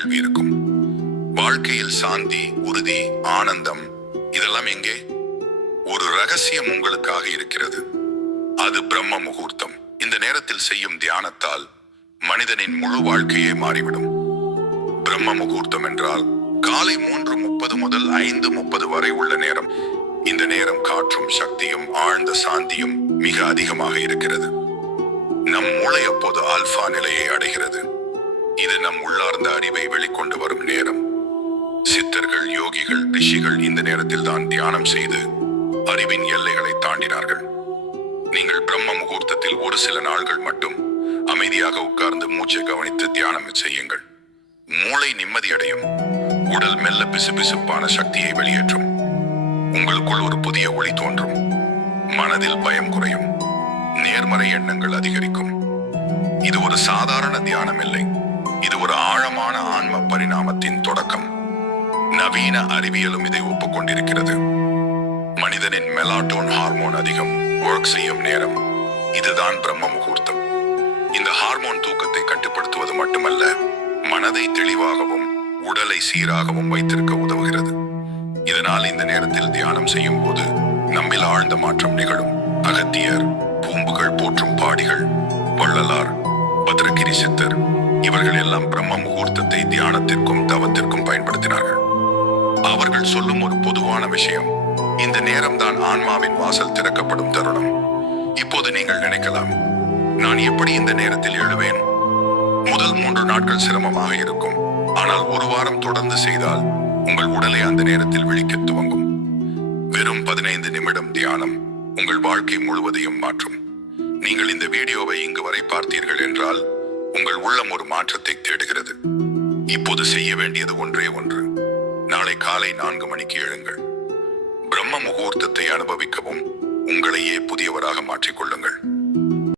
கேள்வி இருக்கும். வாழ்க்கையில் சாந்தி, உறுதி, ஆனந்தம் இதெல்லாம் எங்கே? ஒரு ரகசியம் உங்களுக்காக இருக்கிறது. அது பிரம்ம முகூர்த்தம். இந்த நேரத்தில் செய்யும் தியானத்தால் மனிதனின் முழு வாழ்க்கையே மாறிவிடும். பிரம்ம முகூர்த்தம் என்றால் காலை 3:30 முதல் 5:30 வரை உள்ள நேரம். இந்த நேரம் காற்றும் சக்தியும் ஆழ்ந்த சாந்தியும் மிக அதிகமாக இருக்கிறது. நம் மூளை அப்போது ஆல்பா நிலையை அடைகிறது. இது நம் உள்ளார்ந்த அறிவை வெளிக்கொண்டு வரும் நேரம். சித்தர்கள், யோகிகள், ரிஷிகள் இந்த நேரத்தில் தான் தியானம் செய்து அறிவின் எல்லைகளை தாண்டினார்கள். நீங்கள் பிரம்ம முகூர்த்தத்தில் ஒரு சில நாள்கள் மட்டும் அமைதியாக உட்கார்ந்து மூச்சை கவனித்து தியானம் செய்யுங்கள். மூளை நிம்மதியடையும். உடல் மெல்ல பிசுபிசுப்பான சக்தியை வெளியேற்றும். உங்களுக்குள் ஒரு புதிய ஒளி தோன்றும். மனதில் பயம் குறையும். நேர்மறை எண்ணங்கள் அதிகரிக்கும். இது ஒரு சாதாரண தியானம் இல்லை. இது ஒரு ஆழமான ஆன்ம பரிணாமத்தின் தொடக்கம். நவீன அறிவியலும் இதை ஒப்புக்கொண்டிருக்கிறது. மனிதனின் மெலாட்டோன் ஹார்மோன் அதிகம் ஒர்க் செய்யும் நேரம் இதுதான் பிரம்ம முகூர்த்தம். இந்த ஹார்மோன் தூக்கத்தை கட்டுப்படுத்துவது மட்டுமல்ல, மனதை தெளிவாகவும் உடலை சீராகவும் வைத்திருக்க உதவுகிறது. இதனால் இந்த நேரத்தில் தியானம் செய்யும் போது நம்மில் ஆழ்ந்த மாற்றம் நிகழும். அகத்தியர், பூம்புகள் போற்றும் பாடிகள், வள்ளலார், பத்ரகிரி சித்தர் இவர்கள் எல்லாம் பிரம்ம முகூர்த்தத்தை தியானத்திற்கும் தவத்திற்கும் பயன்படுத்தினார்கள். அவர்கள் சொல்லும் ஒரு பொதுவான விஷயம், இந்த நேரம்தான் ஆன்மாவின் வாசல் திறக்கப்படும் தருணம். இப்போது நீங்கள் நினைக்கலாம், நான் எப்படி இந்த நேரத்தில் எழுவேன்? முதல் 3 நாட்கள் சிரமமாக இருக்கும். ஆனால் ஒரு வாரம் தொடர்ந்து செய்தால் உங்கள் உடலை அந்த நேரத்தில் விழிக்க துவங்கும். வெறும் 15 நிமிடம் தியானம் உங்கள் வாழ்க்கை முழுவதையும் மாற்றும். நீங்கள் இந்த வீடியோவை இங்கு வரை பார்த்தீர்கள் என்றால் உங்கள் உள்ளம் ஒரு மாற்றத்தை தேடுகிறது. இப்போது செய்ய வேண்டியது ஒன்றே ஒன்று. நாளை காலை 4 மணிக்கு எழுங்கள். பிரம்ம முகூர்த்தத்தை அனுபவிக்கவும் உங்களையே புதியவராக மாற்றிக்கொள்ள